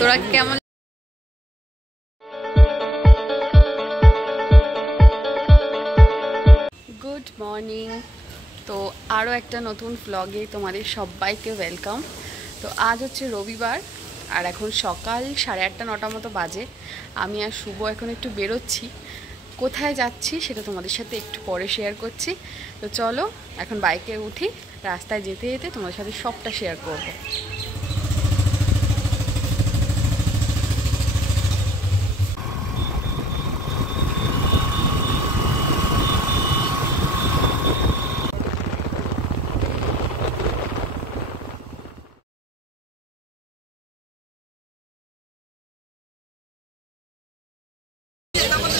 তোরা কেমন? Good morning. তো আরও একটা নতুন ব্লগে তোমাদের সবাইকে ওয়েলকাম। তো আজ হচ্ছে রবিবার আর এখন সকাল 8:30 9টার মতো বাজে। আমি আর শুভ এখন একটু বেরোচ্ছি। কোথায় যাচ্ছি সেটা তোমাদের সাথে একটু পরে শেয়ার করছি। তো চলো এখন বাইকে উঠি, রাস্তায় যেতে যেতে তোমাদের সাথে সবটা শেয়ার করবো।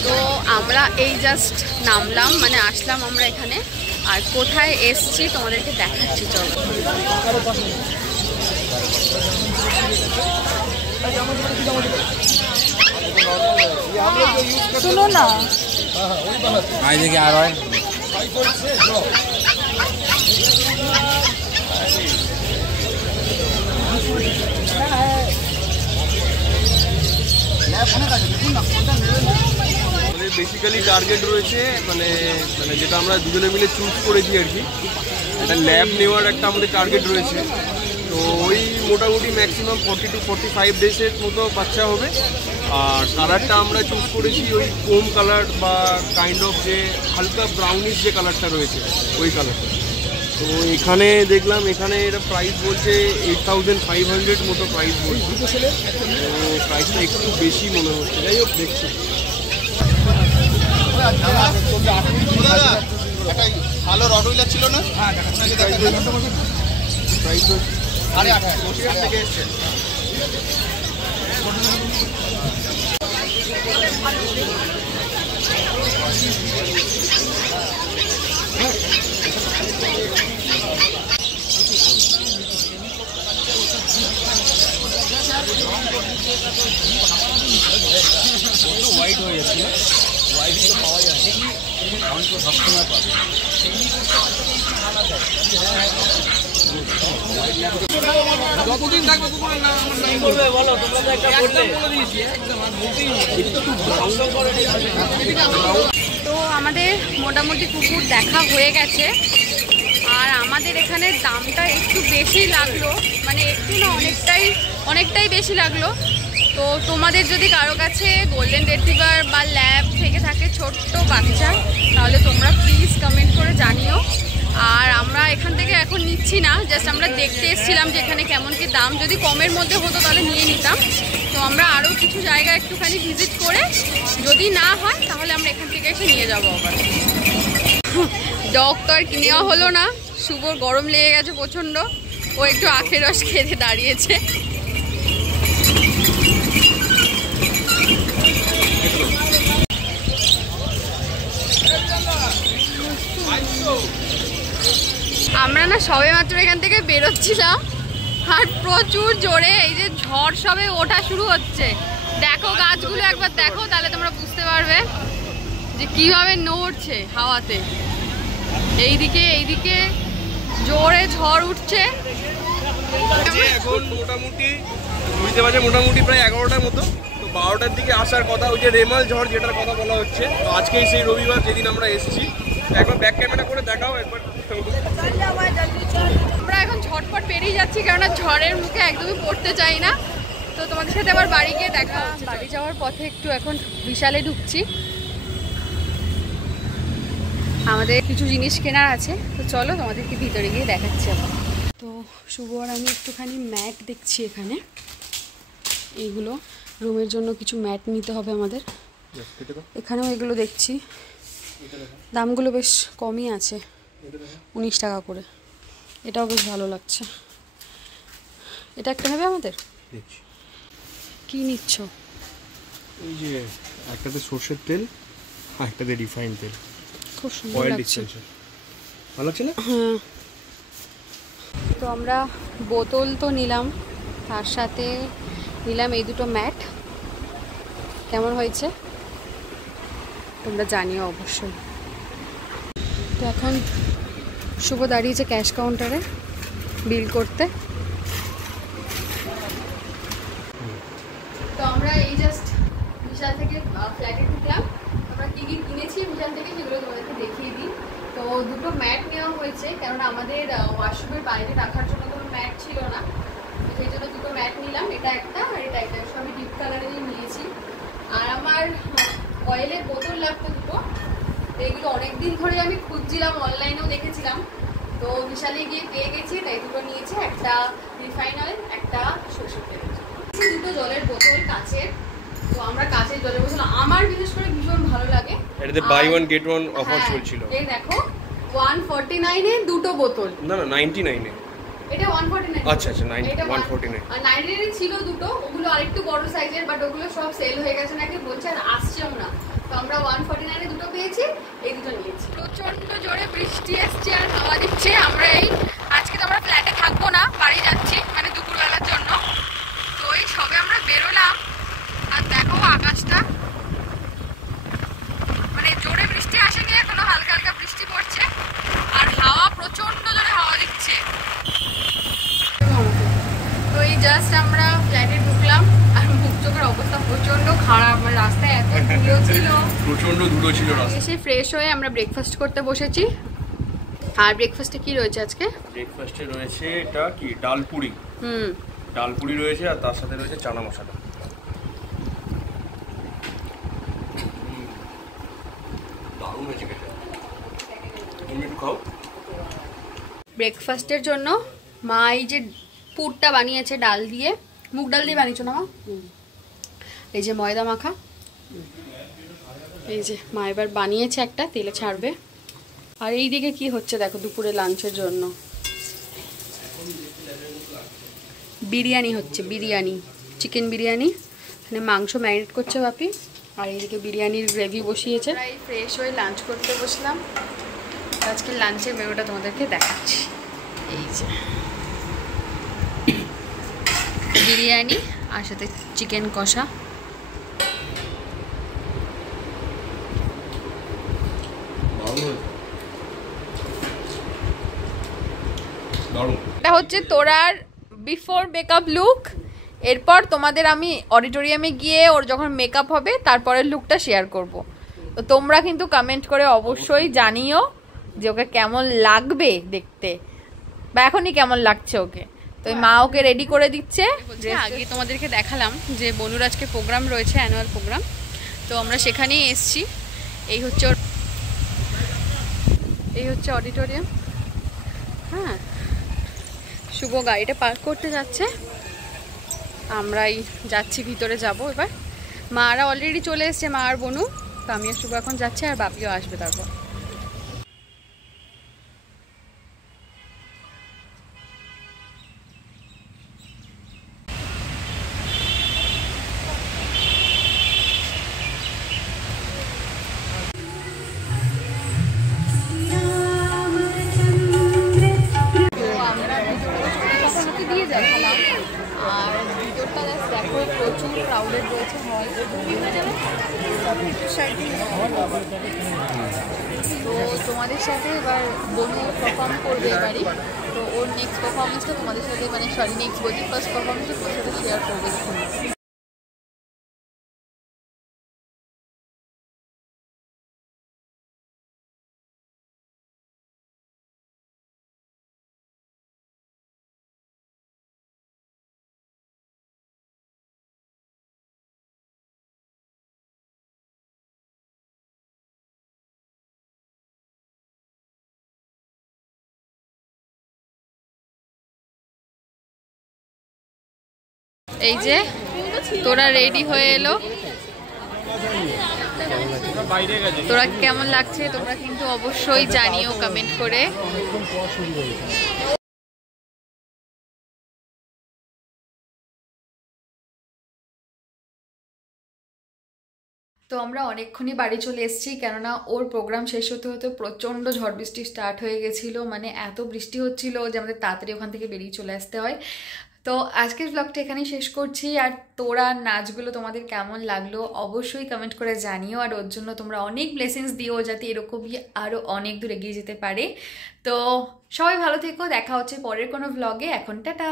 তো আমরা এই জাস্ট নামলাম, মানে আসলাম আমরা এখানে। আর কোথায় এসছি তোমাদেরকে দেখাচ্ছি, চলো। শুনো না, বেসিক্যালি টার্গেট রয়েছে মানে যেটা আমরা দুজনে মিলে চুজ করেছি আর কি, একটা ল্যাব নেওয়ার একটা আমাদের টার্গেট রয়েছে। তো ওই মোটামুটি ম্যাক্সিমাম 40 to 45 ডেজের মতো বাচ্চা হবে। আর কালারটা আমরা চুজ করেছি ওই কোম কালার বা কাইন্ড অফ যে হালকা ব্রাউনিশ যে কালারটা রয়েছে ওই কালারটা। তো এখানে দেখলাম এখানে এটা প্রাইস বলছে 8500 মতো প্রাইস বলছে। তো প্রাইসটা একটু বেশি মনে হচ্ছে, যাই হোক দেখছি। ভালো রডউইলার ছিল না? থেকে এসছে। হোয়াইট হয়ে যাচ্ছে না, হোয়াইট তো পাওয়া যায় না, এখন তো সবসময় পাবে। যতদিন থাকবে বলো, তোমরা তো একটা বলে দিয়েছি একদম। তো আমাদের মোটামুটি কুকুর দেখা হয়ে গেছে। আর আমাদের এখানে দামটা একটু বেশি লাগলো, মানে একটু না অনেকটাই বেশি লাগলো। তো তোমাদের যদি কারো কাছে গোল্ডেন রিট্রিভার বা ল্যাব থেকে থাকে ছোট্ট বাচ্চা, তাহলে তোমরা প্লিজ কমেন্ট করে জানিও। আর আমরা এখান থেকে এখন নিচ্ছি না, জাস্ট আমরা দেখতে এসেছিলাম যে এখানে কেমন কি দাম। যদি কমের মধ্যে হতো তাহলে নিয়ে নিতাম। তো আমরা আরও কিছু জায়গা একটুখানি ভিজিট করে যদি না হয় তাহলে আমরা এখান থেকে এসে নিয়ে যাবো আবার। ডগ তো আর নেওয়া হলো না, শুভর গরম লেগে গেছে প্রচণ্ড, ও একটু আখের রস খেতে দাঁড়িয়েছে। আমরা না সবে মাত্র এখান থেকে বেরোচ্ছিলাম আর প্রচুর জোরে এই যে ঝড় সবে ওঠা শুরু হচ্ছে। দেখো গাছগুলো একবার দেখো, তাহলে তোমরা বুঝতে পারবে যে কিভাবে নড়ছে হাওয়াতে। এইদিকে জোরে ঝড় উঠছে। এখন মোটামুটি প্রায় 11টার মতো। তো 12টার দিকে আসার কথা, ওই যে রেমাল ঝড় যেটার কথা বলা হচ্ছে। তো আজকেই সেই রবিবার যেদিন আমরা এসেছি। একবার ব্যাক ক্যামেরা করে দেখাও একবার। আমরা এখন ঝটপট বেরিয়ে যাচ্ছি, কেননা ঝড়ের মুখে একদমই পড়তে চাই না। তো তোমাদের সাথে আবার বাড়ি গিয়ে দেখা। বাড়ি যাওয়ার পথে একটু এখন বিশালে ঢুকছি, আমাদের কিছু জিনিস কেনার আছে। তো চলো তোমাদেরকে ভিতরে গিয়ে দেখাচ্ছি আবার। তো শুভ আর আমি একটুখানি ম্যাট দেখছি এখানে, এইগুলো রুমের জন্য কিছু ম্যাট নিতে হবে আমাদের। এখানেও এগুলো দেখছি, দামগুলো বেশ কমই আছে, 19 টাকা করে। এটাও বেশ ভালো লাগছে। এটা একটা নেবে আমাদের। কি নিচ্ছ? এই যে একটাতে সরষের তেল আর একটাতে রিফাইন তেল, খুব সুন্দর লাগছে। ভালো লাগছে না? হ্যাঁ। তো আমরা বোতল তো নিলাম, তার সাথে নিলাম এই দুটো ম্যাট। কেমন হয়েছে তোমরা জানিও অবশ্যই। তো এখন শুভ দাঁড়িয়েছে ক্যাশ কাউন্টারে বিল করতে। বিশাল থেকে ফ্ল্যাটে ঢুকলাম। আমরা কী কী কিনেছি বিশাল থেকে সেগুলো তোমাদেরকে দেখিয়ে দিই। তো দুটো ম্যাট নেওয়া হয়েছে, কেননা আমাদের ওয়াশরুমের বাইরে রাখার জন্য কোনো ম্যাট ছিল না, সেই জন্য দুটো ম্যাট নিলাম। এটা একটা আর এটা একটা, সবই ডিপ কালারেরই নিয়েছি। আর আমার অয়েলের বোতল লাগতো দুটো, এগুলো অনেকদিন ধরে আমি খুঁজছিলাম, অনলাইনেও দেখেছিলাম, তো বিশালে গিয়ে পেয়ে গেছি, তাই দুটো নিয়েছি। একটা রিফাইন অয়েল, একটা সরষের তেল। দুটো জলের বোতল কাচের, তো আমরা কাচের জলের বোতল আমার বিশেষ করে ভীষণ ভালো লাগে। এটাতে buy one get one offer চলছিল। এই দেখো 149 এ দুটো বোতল, না না 99 এ, এটা 149। আচ্ছা আচ্ছা 149 আর 99 ছিল দুটো, ওগুলো আরেকটু বড় সাইজের, বাট ওগুলো সব সেল হয়ে গেছে নাকি বলছে, আর আসছেও না। তো আমরা 149 এ দুটো পেয়েছি, এই দুটো নিয়েছি। প্রচন্ড জোরে বৃষ্টি আসছে আর হাওয়া দিচ্ছে। আমরা আজকে তো আমরা ফ্ল্যাটে থাকবো না, বাড়ি যাচ্ছি, মানে দুপুরবেলার জন্য। তো এই সবে আমরা বেরোলাম, আর দেখো আকাশটা, মানে জোরে বৃষ্টি আসেনি এখনো, হালকা হালকা বৃষ্টি পড়ছে আর হাওয়া প্রচন্ড জোরে হাওয়া দিচ্ছে। তো এই জাস্ট আমরা ফ্ল্যাটে ঢুকলাম, আর মুখ চোখের অবস্থা প্রচন্ড খারাপ, মানে রাস্তায় এত ধুলো ছিল, প্রচন্ড ধুলো ছিল রাস্তায়। এসে ফ্রেশ হয়ে আমরা ব্রেকফাস্ট করতে বসেছি। আর ব্রেকফাস্টে কি রয়েছে আজকে? ব্রেকফাস্টে রয়েছে এটা কি ডালপুরি, ডালপুরি রয়েছে, আর তার সাথে রয়েছে চানা মশলা। দারুণ হয়েছে খেতে, তুমি একটু খাও। ব্রেকফাস্টের জন্য মা এই যে পুরটা বানিয়েছে ডাল দিয়ে, মুগ ডাল দিয়ে বানিয়েছো না মা? এই যে ময়দা মাখা, এই যে মা এবার বানিয়েছে, একটা তেলে ছাড়বে। আর এই দিকে কি হচ্ছে দেখো, দুপুরে লাঞ্চের জন্য বিরিয়ানি হচ্ছে, বিরিয়ানি, চিকেন বিরিয়ানি। মানে মাংস ম্যারিনেট করছে বাপি, আর এইদিকে বিরিয়ানির গ্রেভি বসিয়েছে। ফ্রেশ হয়ে লাঞ্চ করতে বসলাম। আজকে লাঞ্চের মেনুটা তোমাদেরকে দেখাচ্ছি। এই যে বিরিয়ানি আর সাথে চিকেন কষা। এটা হচ্ছে তোরার বিফোর মেকআপ লুক। এরপর তোমাদের আমি অডিটোরিয়ামে গিয়ে ওর যখন মেকআপ হবে তারপরের লুকটা শেয়ার করব। তো তোমরা কিন্তু কমেন্ট করে অবশ্যই জানিও যে ওকে কেমন লাগবে দেখতে, বা এখনই কেমন লাগছে ওকে। তো মা ওকে রেডি করে দিচ্ছে। আগে তোমাদেরকে দেখালাম যে বনুর আজকে প্রোগ্রাম রয়েছে, অ্যানুয়াল প্রোগ্রাম, তো আমরা সেখানেই এসছি। এই হচ্ছে অডিটোরিয়াম। হ্যাঁ, শুভ গাড়িটা পার্ক করতে যাচ্ছে, আমরাই যাচ্ছি ভিতরে যাব এবার। মারা অলরেডি চলে এসছে, মা আর বনু। তো আমি আর শুভ এখন যাচ্ছি, আর বাপিও আসবে তারপর। দিয়ে দেখালাম, আর ভিতরটা দেখো প্রচুর ক্রাউডেড রয়েছে হল। তো তোমাদের সাথে এবার বনু পারফর্ম করবে এবারই, তো ওর নেক্সট পারফরমেন্সটা তোমাদের সাথে, মানে সরি নেক্সট বলছি ফার্স্ট পারফরমেন্সটা তোমাদের সাথে শেয়ার করবে। এই যে তোরা রেডি হয়ে এলো, তোরা কেমন লাগছে তোমরা কিন্তু অবশ্যই জানিও কমেন্ট করে। তো আমরা অনেকক্ষণই বাড়ি চলে এসেছি, কেননা ওর প্রোগ্রাম শেষ হতে হতে প্রচণ্ড ঝড় বৃষ্টি স্টার্ট হয়ে গেছিলো। মানে এত বৃষ্টি হচ্ছিল যে আমাদের তাড়াতাড়ি ওখান থেকে বেরিয়ে চলে আসতে হয়। তো আজকের ব্লগটা এখানেই শেষ করছি। আর তোরা নাচগুলো তোমাদের কেমন লাগলো অবশ্যই কমেন্ট করে জানিও, আর ওর জন্য তোমরা অনেক ব্লেসিংস দিও যাতে এরকমই আরও অনেক দূর এগিয়ে যেতে পারে। তো সবাই ভালো থেকো, দেখা হচ্ছে পরের কোনো ব্লগে। এখন টাটা।